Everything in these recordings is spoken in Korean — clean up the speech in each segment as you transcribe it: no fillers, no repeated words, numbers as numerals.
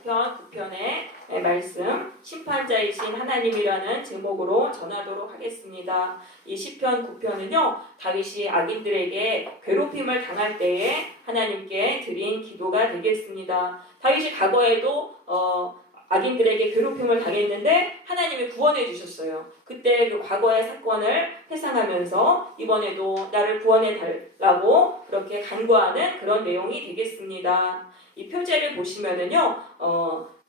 시편 9편의 말씀 심판자이신 하나님이라는 제목으로 전하도록 하겠습니다. 이 시편 9편은요 다윗이 악인들에게 괴롭힘을 당할 때에 하나님께 드린 기도가 되겠습니다. 다윗이 과거에도 악인들에게 괴롭힘을 당했는데 하나님이 구원해 주셨어요. 그때 그 과거의 사건을 회상하면서 이번에도 나를 구원해 달라고 그렇게 간구하는 그런 내용이 되겠습니다. 이 표제를 보시면은요,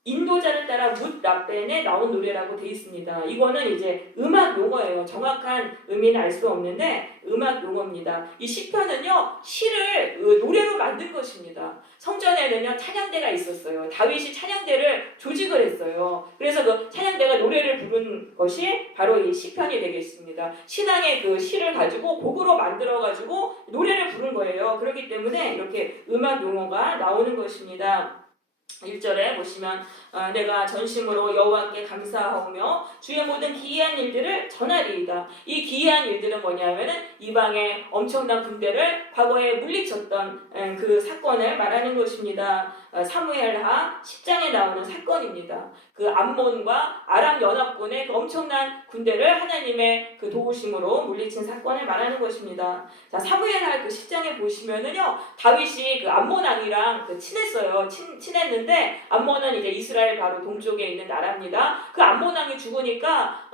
인도자를 따라 뭇 라벤에 나온 노래라고 되어 있습니다. 이거는 이제 음악 용어예요. 정확한 의미는 알 수 없는데 음악 용어입니다. 이 시편은요 시를 노래로 만든 것입니다. 성전에는요 찬양대가 있었어요. 다윗이 찬양대를 조직을 했어요. 그래서 그 찬양대가 노래를 부른 것이 바로 이 시편이 되겠습니다. 신앙의 그 시를 가지고 곡으로 만들어 가지고 노래를 부른 거예요. 그렇기 때문에 이렇게 음악 용어가 나오는 것입니다. 1절에 보시면 내가 전심으로 여호와께 감사하오며 주의 모든 기이한 일들을 전하리이다. 이 기이한 일들은 뭐냐면은 이방의 엄청난 군대를 과거에 물리쳤던 그 사건을 말하는 것입니다. 사무엘하 10장에 나오는 사건입니다. 그 암몬과 아람 연합군의 그 엄청난 군대를 하나님의 그 도우심으로 물리친 사건을 말하는 것입니다. 자, 사무엘하 그 10장에 보시면은요 다윗이 그 암몬 왕이랑 그 친했어요. 친했는데 암몬은 이제 이스라엘 바로 동쪽에 있는 나라입니다. 그 암몬 왕이 죽으니까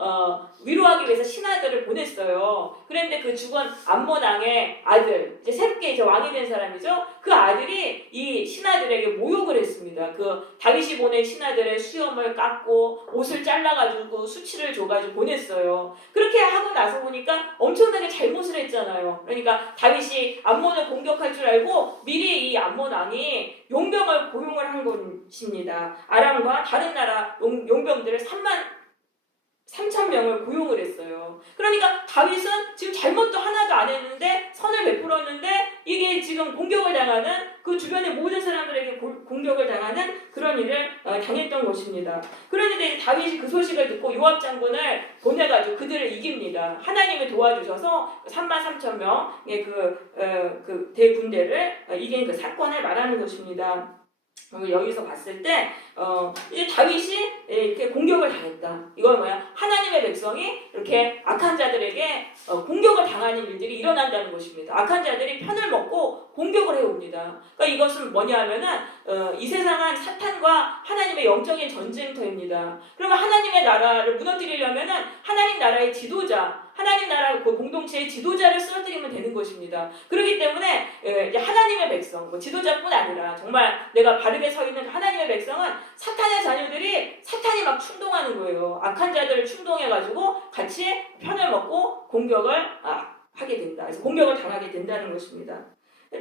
위로하기 위해서 신하들을 보냈어요. 그런데 그 죽은 암몬 왕의 아들, 이제 새롭게 이제 왕이 된 사람이죠. 그 아들이 이 신하들에게 모욕을 했습니다. 그 다윗이 보낸 신하들의 수염을 깎고 옷을 잘라가지고 수치를 줘가지고 보냈어요. 그렇게 하고 나서 보니까 엄청나게 잘못을 했잖아요. 그러니까 다윗이 암몬을 공격할 줄 알고 미리 이 암몬 왕이 용병을 고용을 한 것입니다. 아람과 다른 나라 용병들을 3,000명을 고용을 했어요. 그러니까 다윗은 지금 잘못도 하나도 안 했는데 선을 베풀었는데 이게 지금 공격을 당하는 그 주변의 모든 사람들에게 공격을 당하는 그런 일을 당했던 것입니다. 그런데 다윗이 그 소식을 듣고 요압 장군을 보내가지고 그들을 이깁니다. 하나님이 도와주셔서 33,000명의 그 대군대를 이긴 그 사건을 말하는 것입니다. 여기서 봤을 때 이제 다윗이 이렇게 공격을 당했다. 이건 뭐야? 하나님의 백성이 이렇게 악한 자들에게 공격을 당하는 일들이 일어난다는 것입니다. 악한 자들이 편을 먹고 공격을 해옵니다. 그러니까 이것은 뭐냐면은 이 세상은 사탄과 하나님의 영적인 전쟁터입니다. 그러면 하나님의 나라를 무너뜨리려면은 하나님 나라의 지도자, 하나님 나라 그 공동체의 지도자를 쓰러뜨리면 되는 것입니다. 그렇기 때문에 이제 하나님의 백성, 뭐 지도자뿐 아니라 정말 내가 바르게 서 있는 하나님의 백성은 사탄의 자녀들이 사탄이 막 충동하는 거예요. 악한 자들을 충동해가지고 같이 편을 먹고 공격을 하게 된다. 그래서 공격을 당하게 된다는 것입니다.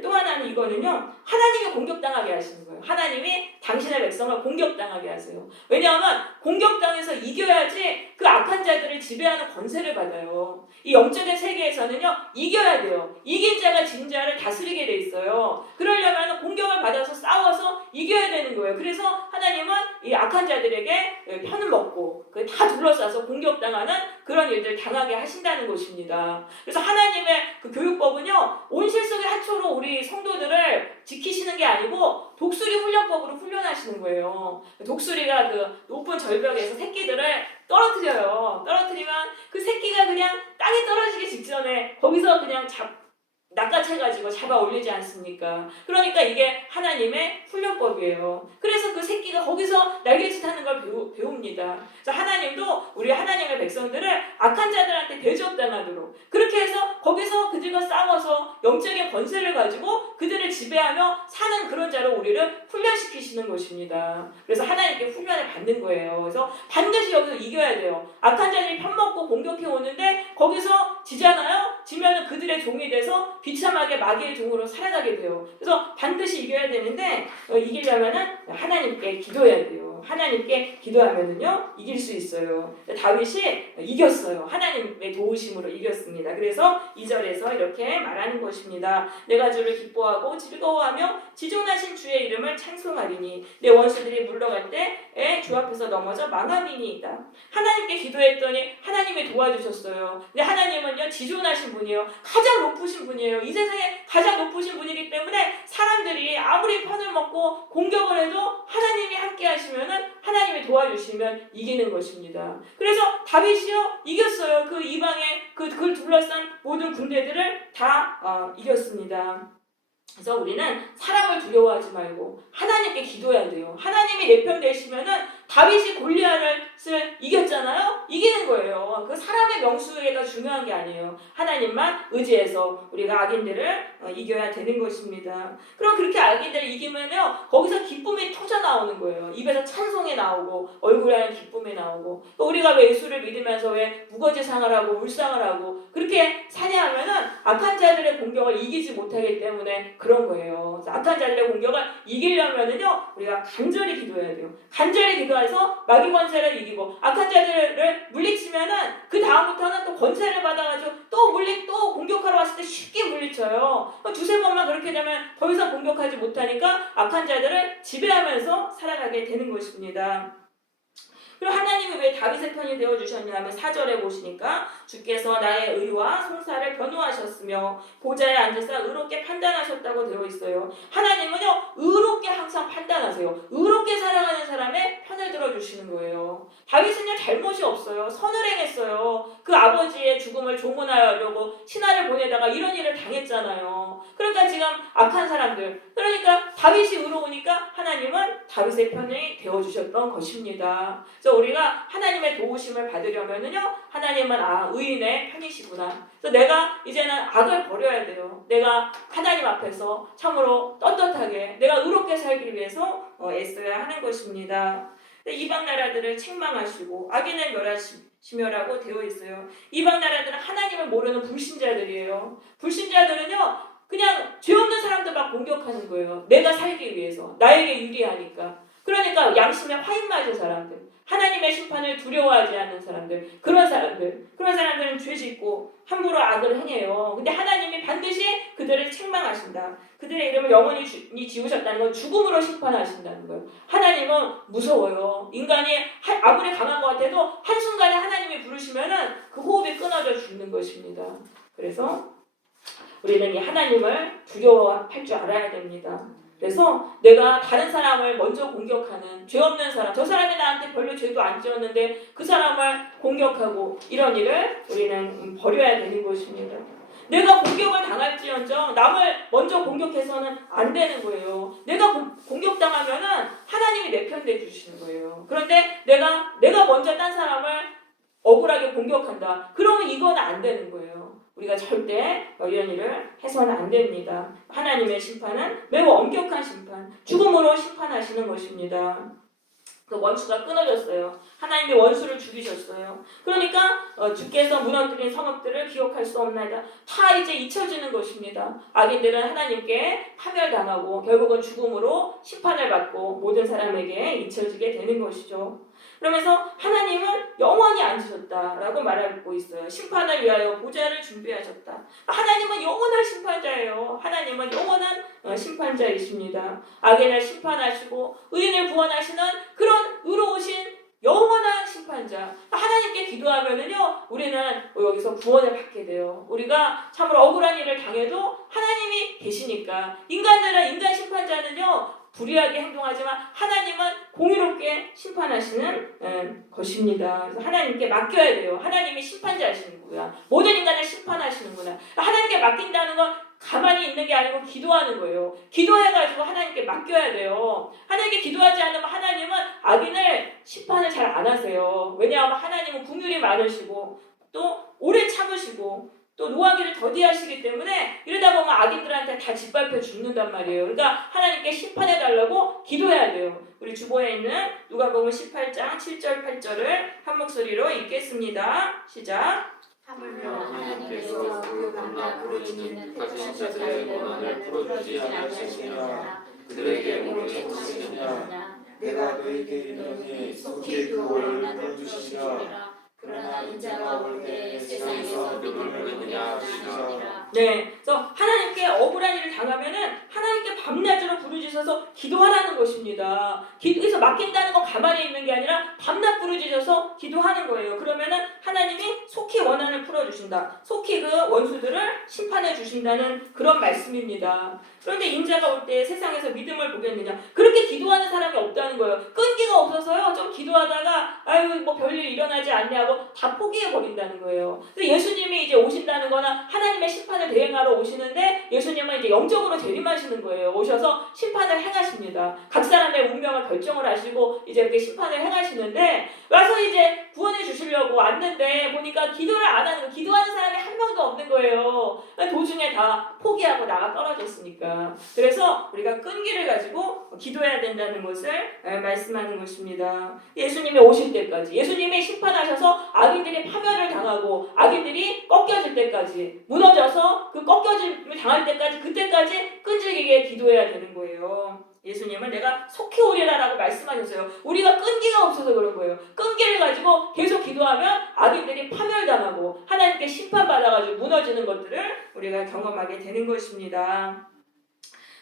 또 하나는 이거는요 하나님이 공격당하게 하시는 거예요. 하나님이 당신의 백성을 공격당하게 하세요. 왜냐하면 공격당해서 이겨야지 그 악한 자들을 지배하는 권세를 받아요. 이 영적인 세계에서는요 이겨야 돼요. 이긴 자가 진 자를 다스리게 돼 있어요. 그러려면 공격을 받아서 싸워서 이겨야 되는 거예요. 그래서 하나님은 이 악한 자들에게 편을 먹고 다 둘러싸서 공격당하는 그런 일들을 당하게 하신다는 것입니다. 그래서 하나님의 그 교육법은요 온 실속의 하초로 우리 성도들을 지키시는 게 아니고 독수리 훈련법으로 훈련하시는 거예요. 독수리가 그 높은 절벽에서 새끼들을 떨어뜨려요. 떨어뜨리면 그 새끼가 그냥 땅에 떨어지기 직전에 거기서 그냥 낚아채가지고 잡아 올리지 않습니까? 그러니까 이게 하나님의 훈련법이에요. 그래서 그 새끼가 거기서 날개짓 하는 걸 배웁니다. 그래서 하나님도 우리 하나님의 백성들을 악한 자들한테 대적당하도록 그렇게 해서 거기서 그들과 싸워서 영적인 권세를 가지고 그들을 지배하며 사는 그런 자로 우리를 훈련시키시는 것입니다. 그래서 하나님께 훈련을 받는 거예요. 그래서 반드시 여기서 이겨야 돼요. 악한 자들이 편먹고 공격해 오는데 거기서 지잖아요? 지면은 그들의 종이 돼서 비참하게 마귀의 종으로 살아가게 돼요. 그래서 반드시 이겨야 되는데 이기려면은 하나님께 기도해야 돼요. 하나님께 기도하면은요 이길 수 있어요. 다윗이 이겼어요. 하나님의 도우심으로 이겼습니다. 그래서 2절에서 이렇게 말하는 것입니다. 내가 주를 기뻐하고 즐거워하며 지존하신 주의 이름을 찬송하리니 내 원수들이 물러갈 때에 주 앞에서 넘어져 망함이니이다. 하나님께 기도했더니 하나님이 도와주셨어요. 근데 하나님은요 지존하신 분이에요. 가장 높으신 분이에요. 이 세상에 가장 높으신 분이기 때문에 사람들이 아무리 편을 먹고 공격을 해도 하나님이 함께 하시면 도와주시면 이기는 것입니다. 그래서 다윗이요 이겼어요. 그 이방의 그걸 둘러싼 모든 군대들을 다 이겼습니다. 그래서 우리는 사람을 두려워하지 말고 하나님께 기도해야 돼요. 하나님이 내 편 되시면은 다윗이 골리앗을 이겼잖아요. 이기는 거예요. 그 사람의 명수가 중요한 게 아니에요. 하나님만 의지해서 우리가 악인들을 이겨야 되는 것입니다. 그럼 그렇게 악인들을 이기면요 거기서 기쁨이 터져 나오는 거예요. 입에서 찬송이 나오고 얼굴에 기쁨이 나오고 또 우리가 왜 예수를 믿으면서 왜 무거지상을 하고 울상을 하고 그렇게 사냐하면은 악한 자들의 공격을 이기지 못하기 때문에 그런 거예요. 악한 자들의 공격을 이기려면은요 우리가 간절히 기도해야 돼요. 간절히 기도해서 마귀 권세를 이기고 악한 자들을 물리치면은 그 다음부터는 또 권세를 받아가지고 또 공격하러 왔을 때 쉽게 물리쳐요. 두세 번만 그렇게 되면 더 이상 공격하지 못하니까 악한 자들을 지배하면서 살아가게 되는 것입니다. 그리고 하나님이 왜 다윗의 편이 되어주셨냐면 4절에 보시니까 주께서 나의 의와 송사를 변호하셨으며 보좌에 앉으사 의롭게 판단하셨다고 되어 있어요. 하나님은요 의롭게 항상 판단하세요. 의롭게 살아가는 사람의 편을 들어주시는 거예요. 다윗은요 잘못이 없어요. 선을 행했어요. 그 아버지의 죽음을 조문하려고 신하를 보내다가 이런 일을 당했잖아요. 그러니까 지금 악한 사람들 그러니까 다윗이 의로우니까 하나님은 다윗의 편이 되어주셨던 것입니다. 그래서 우리가 하나님의 도우심을 받으려면은요 하나님은 의인의 편이시구나. 그래서 내가 이제는 악을 버려야 돼요. 내가 하나님 앞에서 참으로 떳떳하게 내가 의롭게 살기 위해서 애써야 하는 것입니다. 이방 나라들을 책망하시고 악인을 멸하시며라고 되어 있어요. 이방 나라들은 하나님을 모르는 불신자들이에요. 불신자들은요 그냥 죄 없는 사람들만 공격하는 거예요. 내가 살기 위해서 나에게 유리하니까. 그러니까 양심에 화인 맞은 사람들, 하나님의 심판을 두려워하지 않는 사람들, 그런 사람들은 죄 짓고 함부로 악을 행해요. 근데 하나님이 반드시 그들을 책망하신다. 그들의 이름을 영원히 지우셨다는 건 죽음으로 심판하신다는 거예요. 하나님은 무서워요. 인간이 아무리 강한 것 같아도 한순간에 하나님이 부르시면은 그 호흡이 끊어져 죽는 것입니다. 그래서 우리는 이 하나님을 두려워할 줄 알아야 됩니다. 그래서 내가 다른 사람을 먼저 공격하는 죄 없는 사람, 저 사람이 나한테 별로 죄도 안 지었는데 그 사람을 공격하고 이런 일을 우리는 버려야 되는 것입니다. 내가 공격을 당할지언정 남을 먼저 공격해서는 안 되는 거예요. 내가 공격당하면은 하나님이 내 편 돼 주시는 거예요. 그런데 내가 먼저 딴 사람을 억울하게 공격한다. 그러면 이건 안 되는 거예요. 우리가 절대 이런 일을 해서는 안 됩니다. 하나님의 심판은 매우 엄격한 심판, 죽음으로 심판하시는 것입니다. 그 원수가 끊어졌어요. 하나님이 원수를 죽이셨어요. 그러니까 주께서 무너뜨린 성읍들을 기억할 수 없나이다. 다 이제 잊혀지는 것입니다. 악인들은 하나님께 파멸당하고 결국은 죽음으로 심판을 받고 모든 사람에게 잊혀지게 되는 것이죠. 그러면서 하나님은 영원히 앉으셨다라고 말하고 있어요. 심판을 위하여 보좌를 준비하셨다. 하나님은 영원한 심판자예요. 하나님은 영원한 심판자이십니다. 악인을 심판하시고 의인을 구원하시는 그런 의로우신 영원한 심판자. 하나님께 기도하면은요, 우리는 여기서 구원을 받게 돼요. 우리가 참으로 억울한 일을 당해도 하나님이 계시니까. 인간 심판자는요, 불의하게 행동하지만 하나님은 공의롭게 심판하시는 것입니다. 그래서 하나님께 맡겨야 돼요. 하나님이 심판자이시는구나. 모든 인간을 심판하시는구나. 하나님께 맡긴다는 건 가만히 있는 게 아니고 기도하는 거예요. 기도해가지고 하나님께 맡겨야 돼요. 하나님께 기도하지 않으면 하나님은 악인을 심판을 잘 안 하세요. 왜냐하면 하나님은 긍휼이 많으시고 또 오래 참으시고 또 노하기를 더디하시기 때문에 이러다 보면 악인들한테 다 짓밟혀 죽는단 말이에요. 그러니까 하나님께 심판해달라고 기도해야 돼요. 우리 주보에 있는 누가복음 18장 7절 8절을 한 목소리로 읽겠습니다. 시작. 하물며 하나님께서 그 강나 부르짖는 가진 자들의 원한을 풀어주지 않으시느냐 그들에게 오직 하시느냐 내가 그에게 이르노니 속히 그 원한을 풀어주시리라 그러나 인자가 올 때에 세상에서 누구를 보느냐 하시니라 네, 그래서 하나님께 억울한 일을 당하면은 하나님께 밤낮으로 부르짖어서 기도하라는 것입니다. 그래서 맡긴다는 건 가만히 있는 게 아니라 밤낮 부르짖어서 기도하는 거예요. 그러면은 하나님이 속히 원한을 풀어주신다. 속히 그 원수들을 심판해 주신다는 그런 말씀입니다. 그런데 인자가 올 때 세상에서 믿음을 보겠느냐? 그렇게 기도하는 사람이 없다는 거예요. 끈기가 없어서요. 좀 기도하다가 아유 뭐 별일 일어나지 않냐고 다 포기해 버린다는 거예요. 그래서 예수님이 이제 오신다는 거나 하나님의 심판을 대행하러 오시는데 예수님은 이제 영적으로 재림하시는 거예요. 오셔서 심판을 행하십니다. 각 사람의 운명을 결정을 하시고 이제 이렇게 심판을 행하시는데 와서 이제 구원해 주시려고 왔는데 보니까 기도를 안 하는 거, 기도하는 사람이 한 명도 없는 거예요. 도중에 다 포기하고 나가 떨어졌으니까. 그래서 우리가 끈기를 가지고 기도해야 된다는 것을 말씀하는 것입니다. 예수님이 오실 때까지, 예수님이 심판하셔서 악인들이 파멸을 당하고 악인들이 꺾여질 때까지, 무너져서 그 꺾여짐을 당할 때까지, 그때까지 끈질기게 기도해야 되는 거예요. 예수님은 내가 속히 오리라라고 말씀하셨어요. 우리가 끈기가 없어서 그런 거예요. 끈기를 가지고 계속 기도하면 악인들이 파멸당하고 하나님께 심판받아가지고 무너지는 것들을 우리가 경험하게 되는 것입니다.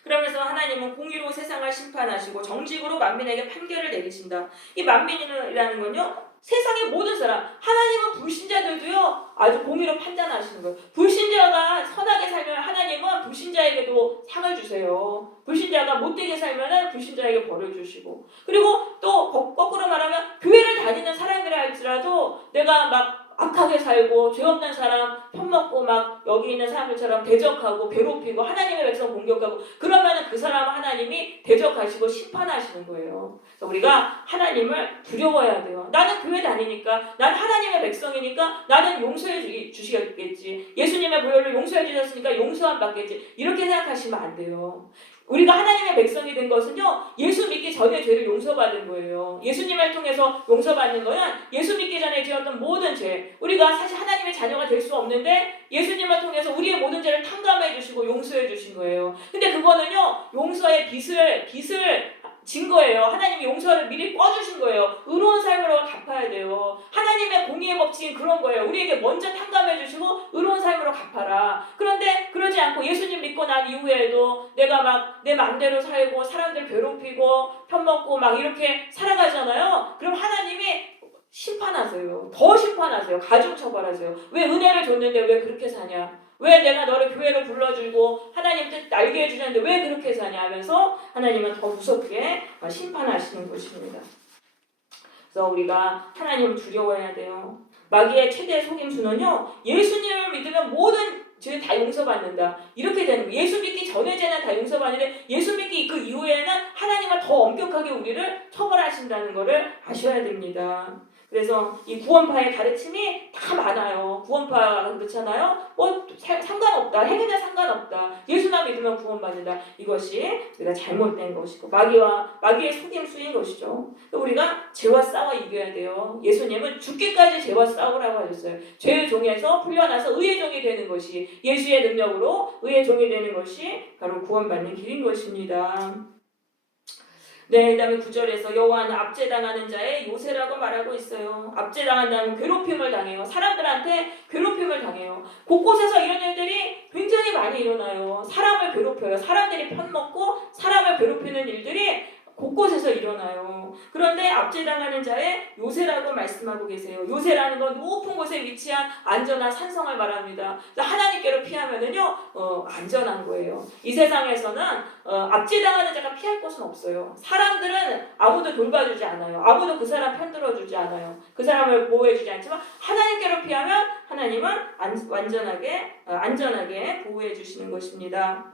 그러면서 하나님은 공의로 세상을 심판하시고 정직으로 만민에게 판결을 내리신다. 이 만민이라는 건요, 세상의 모든 사람, 하나님은 불신자들도요 아주 공의로 판단하시는 거예요. 불신자가 선하게 살면 하나님은 불신자에게도 상을 주세요. 불신자가 못되게 살면 불신자에게 벌을 주시고, 그리고 또 거꾸로 말하면 교회를 다니는 사람이라 할지라도 내가 막 악하게 살고 죄 없는 사람 편먹고 막 여기 있는 사람들처럼 대적하고 괴롭히고 하나님의 백성 공격하고 그러면 그 사람은 하나님이 대적하시고 심판하시는 거예요. 그래서 우리가 하나님을 두려워해야 돼요. 나는 교회 다니니까, 난 하나님의 백성이니까 나는 용서해 주시겠지. 예수님의 보혈로 용서해 주셨으니까 용서함 받겠지. 이렇게 생각하시면 안 돼요. 우리가 하나님의 백성이 된 것은요, 예수 믿기 전에 죄를 용서받은 거예요. 예수님을 통해서 용서받는 거는 예수 믿기 전에 지었던 모든 죄, 우리가 사실 하나님의 자녀가 될 수 없는데 예수님을 통해서 우리의 모든 죄를 탕감해 주시고 용서해 주신 거예요. 근데 그거는요, 용서의 빚을 진 거예요. 하나님이 용서를 미리 꿔주신 거예요. 의로운 삶으로 갚아야 돼요. 하나님의 공의의 법칙은 그런 거예요. 우리에게 먼저 탕감해 주시고 의로운 삶으로 갚아라. 그런데 그러지 않고 예수님 믿고 난 이후에도 내가 막 내 맘대로 살고 사람들 괴롭히고 편먹고 막 이렇게 살아가잖아요. 그럼 하나님이 심판하세요. 더 심판하세요. 가중 처벌하세요. 왜 은혜를 줬는데 왜 그렇게 사냐? 왜 내가 너를 교회로 불러주고 하나님 뜻 알게 해주셨는데 왜 그렇게 사냐 하면서 하나님은 더 무섭게 심판하시는 것입니다. 그래서 우리가 하나님을 두려워해야 돼요. 마귀의 최대 속임수는요, 예수님을 믿으면 모든 죄 다 용서받는다. 이렇게 되는 거예요. 예수 믿기 전의 죄는 다 용서받는데 예수 믿기 그 이후에는 하나님은 더 엄격하게 우리를 처벌하신다는 것을 아셔야 됩니다. 그래서 이 구원파의 가르침이 다 많아요. 구원파가 그렇잖아요. 뭐 상관없다. 행위는 상관없다. 예수만 믿으면 구원받는다. 이것이 우리가 잘못된 것이고 마귀의 속임수인 것이죠. 우리가 죄와 싸워 이겨야 돼요. 예수님은 죽기까지 죄와 싸우라고 하셨어요. 죄의 종에서 풀려나서 의의 종이 되는 것이, 예수의 능력으로 의의 종이 되는 것이 바로 구원받는 길인 것입니다. 네, 그 다음에 9절에서 여호와는 압제당하는 자의 요새라고 말하고 있어요. 압제당한다는 괴롭힘을 당해요. 사람들한테 괴롭힘을 당해요. 곳곳에서 이런 일들이 굉장히 많이 일어나요. 사람을 괴롭혀요. 사람들이 편먹고 사람을 괴롭히는 일들이 곳곳에서 일어나요. 그런데 압제당하는 자의 요새라고 말씀하고 계세요. 요새라는 건 높은 곳에 위치한 안전한 산성을 말합니다. 하나님께로 피하면은요, 안전한 거예요. 이 세상에서는 압제당하는 자가 피할 곳은 없어요. 사람들은 아무도 돌봐주지 않아요. 아무도 그 사람 편들어주지 않아요. 그 사람을 보호해주지 않지만 하나님께로 피하면 하나님은 안전하게 보호해주시는 것입니다.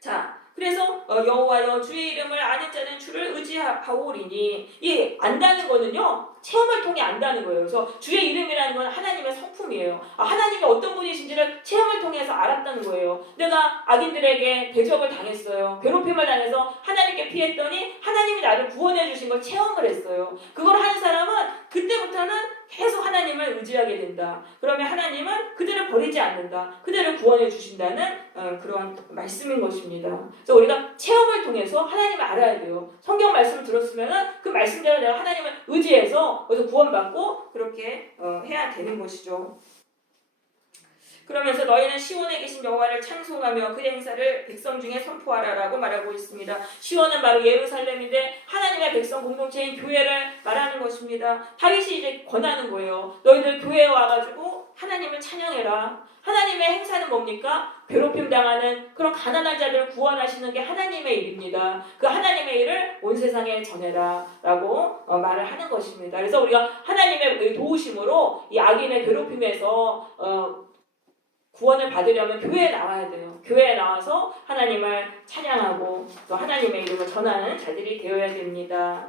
자, 그래서 여호와여 주의 이름을 아는 자는 주를 의지하오리니, 이 안다는 거는요, 체험을 통해 안다는 거예요. 그래서 주의 이름이라는 건 하나님의 성품이에요. 하나님이 어떤 분이신지를 체험을 통해서 알았다는 거예요. 내가 악인들에게 대적을 당했어요. 괴롭힘을 당해서 하나님께 피했더니 하나님이 나를 구원해 주신 걸 체험을 했어요. 그걸 하는 사람은 그때부터는 계속 하나님을 의지하게 된다. 그러면 하나님은 그들을 버리지 않는다. 그들을 구원해 주신다는 그런 말씀인 것입니다. 그래서 우리가 체험을 통해서 하나님을 알아야 돼요. 성경 말씀을 들었으면 그 말씀대로 내가 하나님을 의지해서 거기서 구원받고 그렇게 해야 되는 것이죠. 그러면서 너희는 시온에 계신 여호와를 찬송하며 그의 행사를 백성 중에 선포하라라고 말하고 있습니다. 시온은 바로 예루살렘인데 하나님의 백성 공동체인 교회를 말하는 것입니다. 다윗이 이제 권하는 거예요. 너희들 교회에 와가지고 하나님을 찬양해라. 하나님의 행사는 뭡니까? 괴롭힘 당하는 그런 가난한 자들을 구원하시는 게 하나님의 일입니다. 그 하나님의 일을 온 세상에 전해라 라고 말을 하는 것입니다. 그래서 우리가 하나님의 도우심으로 이 악인의 괴롭힘에서 구원을 받으려면 교회에 나와야 돼요. 교회에 나와서 하나님을 찬양하고 또 하나님의 이름을 전하는 자들이 되어야 됩니다.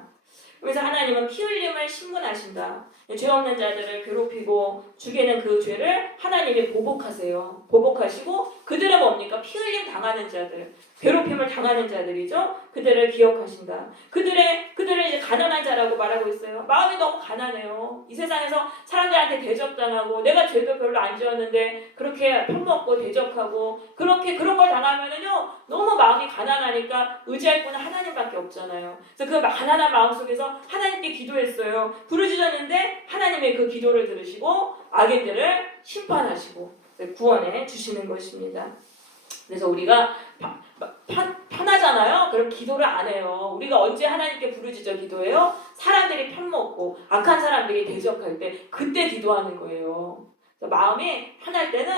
그래서 하나님은 피 흘림을 신문하신다. 죄 없는 자들을 괴롭히고 죽이는 그 죄를 하나님이 보복하세요. 보복하시고 그들은 뭡니까? 피 흘림 당하는 자들, 괴롭힘을 당하는 자들이죠. 그들을 기억하신다. 그들을 이제 가난한 자라고 말하고 있어요. 마음이 너무 가난해요. 이 세상에서 사람들한테 대적당하고 내가 죄도 별로 안 지었는데 그렇게 편먹고 대적하고 그런 걸 당하면은요 너무 마음이 가난하니까 의지할 분은 하나님밖에 없잖아요. 그래서 그 가난한 마음 속에서 하나님께 기도했어요. 부르짖었는데 하나님의 그 기도를 들으시고 악인들을 심판하시고 구원해 주시는 것입니다. 그래서 우리가 편하잖아요. 그럼 기도를 안 해요. 우리가 언제 하나님께 부르짖어 기도해요? 사람들이 편먹고 악한 사람들이 대적할 때 그때 기도하는 거예요. 마음이 편할 때는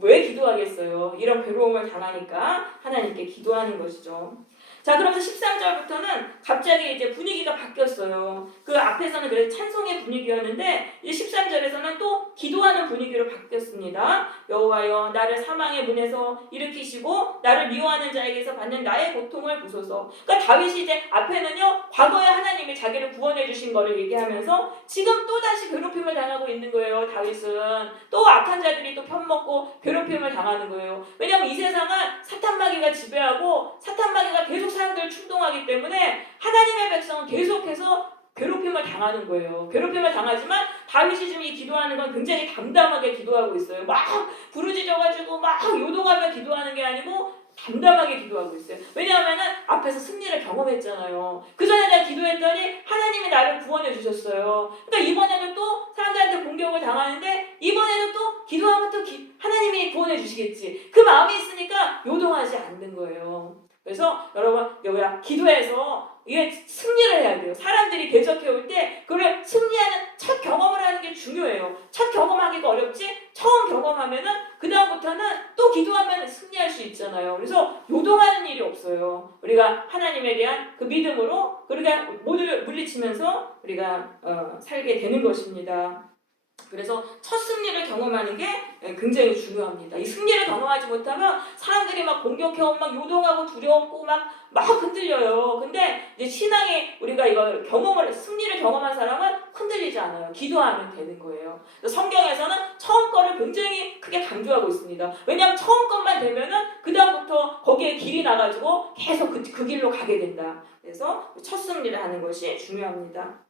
왜 기도하겠어요? 이런 괴로움을 당하니까 하나님께 기도하는 것이죠. 자, 그러면서 13절부터는 갑자기 이제 분위기가 바뀌었어요. 그 앞에서는 그래서 찬송의 분위기였는데 이제 13절에서는 또 기도하는 분위기로 바뀌었습니다. 여호와여 나를 사망의 문에서 일으키시고 나를 미워하는 자에게서 받는 나의 고통을 보소서. 그러니까 다윗이 이제 앞에는요 과거에 하나님이 자기를 구원해 주신 거를 얘기하면서 지금 또 다시 괴롭힘을 당하고 있는 거예요. 다윗은 또 악한 자들이 또 편먹고 괴롭힘을 당하는 거예요. 왜냐하면 이 세상은 사탄마귀가 지배하고 사탄마귀가 계속 사람들을 충동하기 때문에 하나님의 백성은 계속해서 괴롭힘을 당하는 거예요. 괴롭힘을 당하지만 다윗이 지금 이 기도하는 건 굉장히 담담하게 기도하고 있어요. 막 부르짖어가지고 막 요동하며 기도하는 게 아니고 담담하게 기도하고 있어요. 왜냐하면 앞에서 승리를 경험했잖아요. 그 전에 내가 기도했더니 하나님이 나를 구원해 주셨어요. 그러니까 이번에는 또 사람들한테 공격을 당하는데 이번에는 또 기도하면 또 하나님이 구원해 주시겠지. 그 마음이 있으니까 요동하지 않는 거예요. 그래서 여러분 기도해서 이게 승리를 해야 돼요. 사람들이 대적해올 때 그걸 승리하는 첫 경험을 하는 게 중요해요. 첫 경험하기가 어렵지 처음 경험하면은 그 다음부터는 또 기도하면 승리할 수 있잖아요. 그래서 요동하는 일이 없어요. 우리가 하나님에 대한 그 믿음으로 우리가 모두를 물리치면서 우리가 살게 되는 것입니다. 그래서 첫 승리를 경험하는 게 굉장히 중요합니다. 이 승리를 경험하지 못하면 사람들이 막 공격해오고 막 요동하고 두렵고 막 흔들려요. 근데 이제 신앙이 우리가 이걸 승리를 경험한 사람은 흔들리지 않아요. 기도하면 되는 거예요. 성경에서는 처음 거를 굉장히 크게 강조하고 있습니다. 왜냐하면 처음 것만 되면은 그 다음부터 거기에 길이 나가지고 계속 그 길로 가게 된다. 그래서 첫 승리를 하는 것이 중요합니다.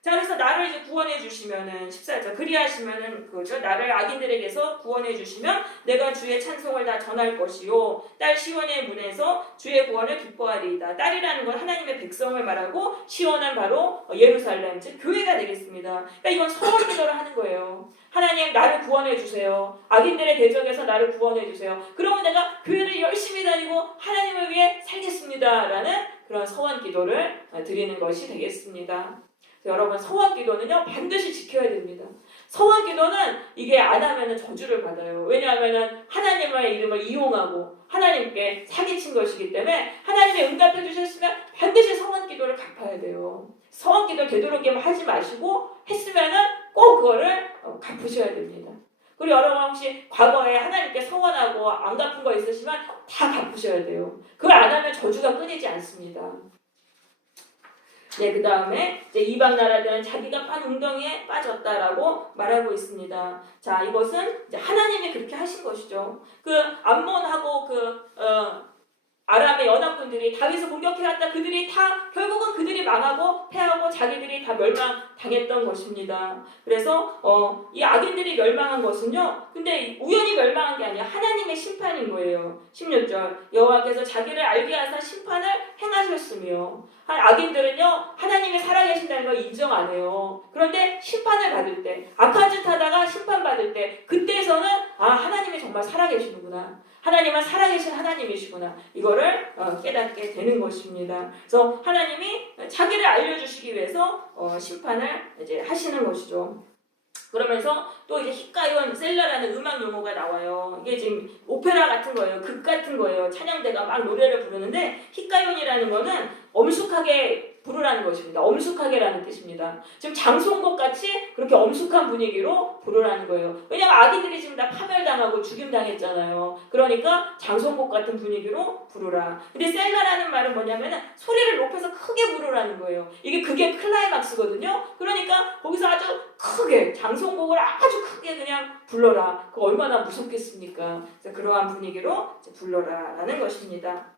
자, 그래서 나를 이제 구원해 주시면은 14절 그리하시면은 그죠? 나를 악인들에게서 구원해 주시면 내가 주의 찬송을 다 전할 것이요 딸 시온의 문에서 주의 구원을 기뻐하리이다. 딸이라는 건 하나님의 백성을 말하고 시온은 바로 예루살렘 즉 교회가 되겠습니다. 그러니까 이건 서원 기도를 하는 거예요. 하나님 나를 구원해 주세요. 악인들의 대적에서 나를 구원해 주세요. 그러면 내가 교회를 열심히 다니고 하나님을 위해 살겠습니다라는 그런 서원 기도를 드리는 것이 되겠습니다. 여러분 서원 기도는요 반드시 지켜야 됩니다. 서원 기도는 이게 안 하면 저주를 받아요. 왜냐하면 하나님의 이름을 이용하고 하나님께 사기친 것이기 때문에 하나님이 응답해 주셨으면 반드시 서원 기도를 갚아야 돼요. 서원 기도 되도록이면 하지 마시고 했으면은 꼭 그거를 갚으셔야 됩니다. 그리고 여러분 혹시 과거에 하나님께 서원하고 안 갚은 거 있으시면 다 갚으셔야 돼요. 그걸 안 하면 저주가 끊이지 않습니다. 네, 그 다음에 이제 이방 나라들은 자기가 판 웅덩이에 빠졌다라고 말하고 있습니다. 자, 이것은 이제 하나님이 그렇게 하신 것이죠. 그 암몬하고 아람의 연합군들이 다윗을 공격해왔다. 그들이 다 결국은 그들이 망하고 패하고 자기들이 다 멸망당했던 것입니다. 그래서 이 악인들이 멸망한 것은요. 근데 우연히 멸망한 게 아니라 하나님의 심판인 거예요. 16절 여호와께서 자기를 알게 하사 심판을 행하셨으며 악인들은요 하나님의 하나님이 살아계신다는 걸 인정 안 해요. 그런데 심판을 받을 때, 악한 짓 하다가 심판받을 때, 그때서는 하나님이 정말 살아계시는구나. 하나님은 살아계신 하나님이시구나. 이거를 깨닫게 되는 것입니다. 그래서 하나님이 자기를 알려주시기 위해서 심판을 이제 하시는 것이죠. 그러면서 또 이제 히카이온 셀라라는 음악 용어가 나와요. 이게 지금 오페라 같은 거예요. 극 같은 거예요. 찬양대가 막 노래를 부르는데 히카이온이라는 거는 엄숙하게 부르라는 것입니다. 엄숙하게라는 뜻입니다. 지금 장송곡 같이 그렇게 엄숙한 분위기로 부르라는 거예요. 왜냐면 아기들이 지금 다 파멸당하고 죽임당했잖아요. 그러니까 장송곡 같은 분위기로 부르라. 근데 셀라라는 말은 뭐냐면은 소리를 높여서 크게 부르라는 거예요. 이게 그게 클라이막스거든요. 그러니까 거기서 아주 크게 장송곡을 아주 크게 그냥 불러라. 그거 얼마나 무섭겠습니까? 그래서 그러한 분위기로 불러라라는 것입니다.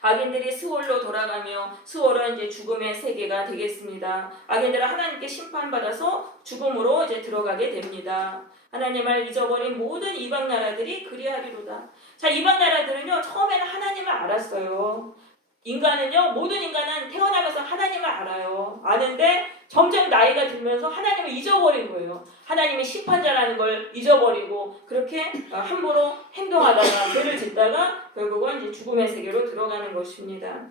악인들이 스월로 돌아가며 스월은 이제 죽음의 세계가 되겠습니다. 악인들은 하나님께 심판받아서 죽음으로 이제 들어가게 됩니다. 하나님을 잊어버린 모든 이방 나라들이 그리하리로다. 자, 이방 나라들은요 처음에는 하나님을 알았어요. 인간은요, 모든 인간은 태어나면서 하나님을 알아요. 아는데 점점 나이가 들면서 하나님을 잊어버린 거예요. 하나님이 심판자라는 걸 잊어버리고 그렇게 함부로 행동하다가 죄를 짓다가 결국은 이제 죽음의 세계로 들어가는 것입니다.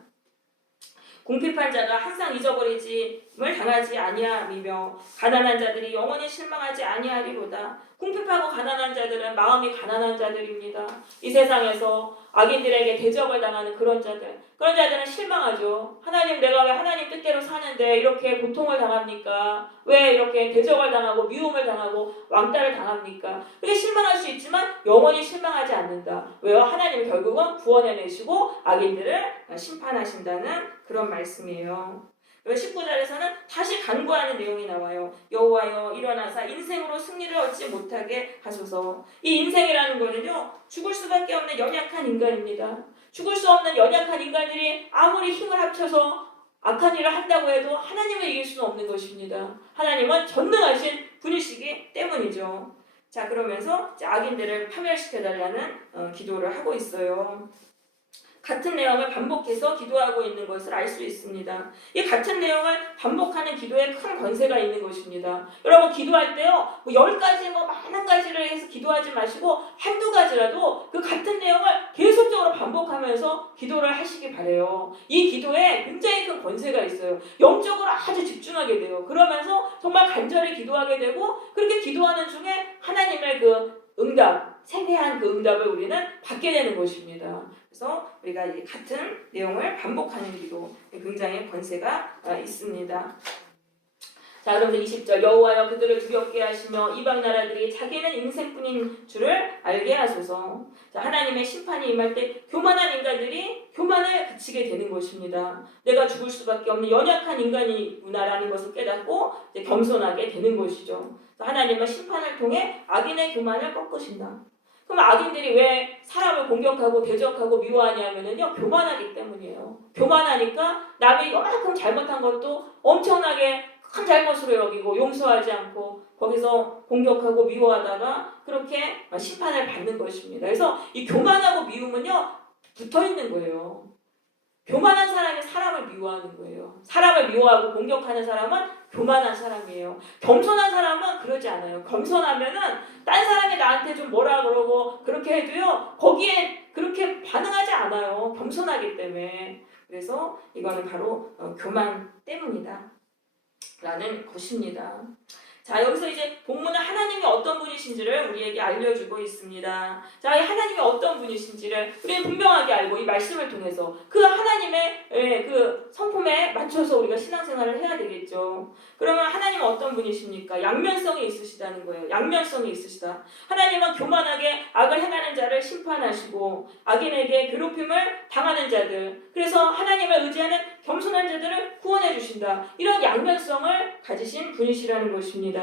궁핍한 자가 항상 잊어버리짐을 당하지 아니하리며 가난한 자들이 영원히 실망하지 아니하리로다. 궁핍하고 가난한 자들은 마음이 가난한 자들입니다. 이 세상에서 악인들에게 대적을 당하는 그런 자들은 실망하죠. 하나님, 내가 왜 하나님 뜻대로 사는데 이렇게 고통을 당합니까? 왜 이렇게 대적을 당하고 미움을 당하고 왕따를 당합니까? 그게 실망할 수 있지만 영원히 실망하지 않는다. 왜요? 하나님이 결국은 구원해내시고 악인들을 심판하신다는 그런 말씀이에요. 19절에서는 다시 간구하는 내용이 나와요. 여호와여 일어나사 인생으로 승리를 얻지 못하게 하소서. 이 인생이라는 거는요 죽을 수밖에 없는 연약한 인간입니다. 죽을 수 없는 연약한 인간들이 아무리 힘을 합쳐서 악한 일을 한다고 해도 하나님을 이길 수는 없는 것입니다. 하나님은 전능하신 분이시기 때문이죠. 자, 그러면서 악인들을 파멸시켜달라는 기도를 하고 있어요. 같은 내용을 반복해서 기도하고 있는 것을 알 수 있습니다. 이 같은 내용을 반복하는 기도에 큰 권세가 있는 것입니다. 여러분 기도할 때요, 10가지 많은 가지를 해서 기도하지 마시고 한두 가지라도 그 같은 내용을 계속적으로 반복하면서 기도를 하시기 바래요. 이 기도에 굉장히 큰 권세가 있어요. 영적으로 아주 집중하게 돼요. 그러면서 정말 간절히 기도하게 되고 그렇게 기도하는 중에 하나님의 그 응답, 세대한 그 응답을 우리는 받게 되는 것입니다. 그래서 우리가 이 같은 내용을 반복하는 기도 굉장히 권세가 있습니다. 자, 그러면서 20절 여호와여 그들을 두렵게 하시며 이방 나라들이 자기는 인생뿐인 줄을 알게 하소서. 자, 하나님의 심판이 임할 때 교만한 인간들이 교만을 그치게 되는 것입니다. 내가 죽을 수밖에 없는 연약한 인간이구나라는 것을 깨닫고 이제 겸손하게 되는 것이죠. 하나님은 심판을 통해 악인의 교만을 꺾으신다. 그럼 악인들이 왜 사람을 공격하고 대적하고 미워하냐면요 교만하기 때문이에요. 교만하니까 남이 요만큼 잘못한 것도 엄청나게 큰 잘못으로 여기고 용서하지 않고 거기서 공격하고 미워하다가 그렇게 심판을 받는 것입니다. 그래서 이 교만하고 미움은요 붙어 있는 거예요. 교만한 사람이 사람을 미워하는 거예요. 사람을 미워하고 공격하는 사람은 교만한 사람이에요. 겸손한 사람은 그러지 않아요. 겸손하면은 딴 사람이 나한테 좀 뭐라 그러고 그렇게 해도요 거기에 그렇게 반응하지 않아요. 겸손하기 때문에. 그래서 이거는 바로 교만 때문이다 라는 것입니다. 자, 여기서 이제 본문은 하나님이 어떤 분이신지를 우리에게 알려주고 있습니다. 자, 이 하나님이 어떤 분이신지를 우리는 분명하게 알고 이 말씀을 통해서 그 하나님의 그 성품에 맞춰서 우리가 신앙생활을 해야 되겠죠. 그러면 하나님은 어떤 분이십니까? 양면성이 있으시다는 거예요. 양면성이 있으시다. 하나님은 교만하게 악을 행하는 자를 심판하시고 악인에게 괴롭힘을 당하는 자들, 그래서 하나님을 의지하는 겸손한 자들을 구원해 주신다. 이런 양면성을 가지신 분이시라는 것입니다.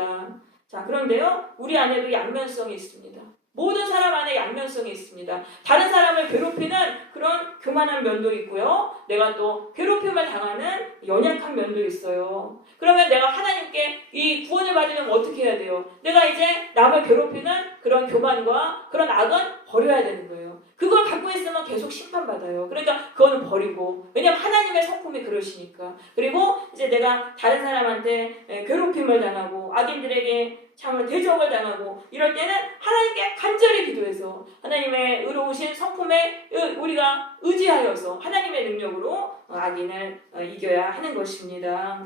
자, 그런데요 우리 안에도 양면성이 있습니다. 모든 사람 안에 양면성이 있습니다. 다른 사람을 괴롭히는 그런 교만한 면도 있고요. 내가 또 괴롭힘을 당하는 연약한 면도 있어요. 그러면 내가 하나님께 이 구원을 받으면 어떻게 해야 돼요? 내가 이제 남을 괴롭히는 그런 교만과 그런 악은 버려야 되는 거예요. 그걸 갖고 있으면 계속 심판받아요. 그러니까 그거는 버리고, 왜냐면 하나님의 성품이 그러시니까. 그리고 이제 내가 다른 사람한테 괴롭힘을 당하고 악인들에게 참으로 대적을 당하고 이럴 때는 하나님께 간절히 기도해서 하나님의 의로우신 성품에 우리가 의지하여서 하나님의 능력으로 악인을 이겨야 하는 것입니다.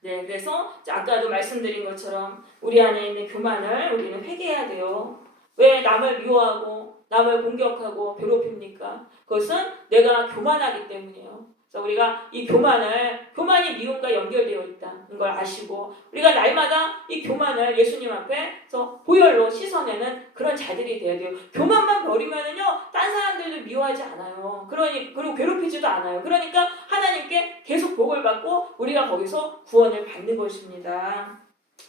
네, 그래서 아까도 말씀드린 것처럼 우리 안에 있는 교만을 우리는 회개해야 돼요. 왜 남을 미워하고 남을 공격하고 괴롭힙니까? 그것은 내가 교만하기 때문이에요. 그래서 우리가 이 교만이 미움과 연결되어 있다는 걸 아시고 우리가 날마다 이 교만을 예수님 앞에서 보혈로 씻어내는 그런 자들이 돼야 돼요. 교만만 버리면은요, 딴 사람들도 미워하지 않아요. 그리고 괴롭히지도 않아요. 그러니까 하나님께 계속 복을 받고 우리가 거기서 구원을 받는 것입니다.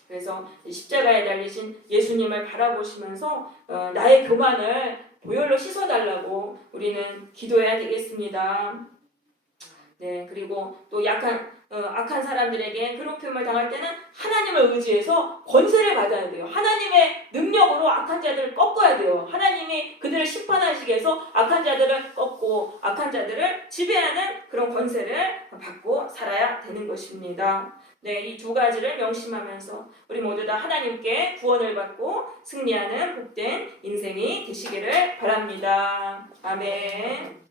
그래서 십자가에 달리신 예수님을 바라보시면서 나의 교만을 보혈로 씻어달라고 우리는 기도해야 되겠습니다. 네, 그리고 또 악한 사람들에게 괴롭힘을 당할 때는 하나님을 의지해서 권세를 받아야 돼요. 하나님의 능력으로 악한 자들을 꺾어야 돼요. 하나님이 그들을 심판하시기 위해서 악한 자들을 꺾고 악한 자들을 지배하는 그런 권세를 받고 살아야 되는 것입니다. 네, 이 두 가지를 명심하면서 우리 모두 다 하나님께 구원을 받고 승리하는 복된 인생이 되시기를 바랍니다. 아멘.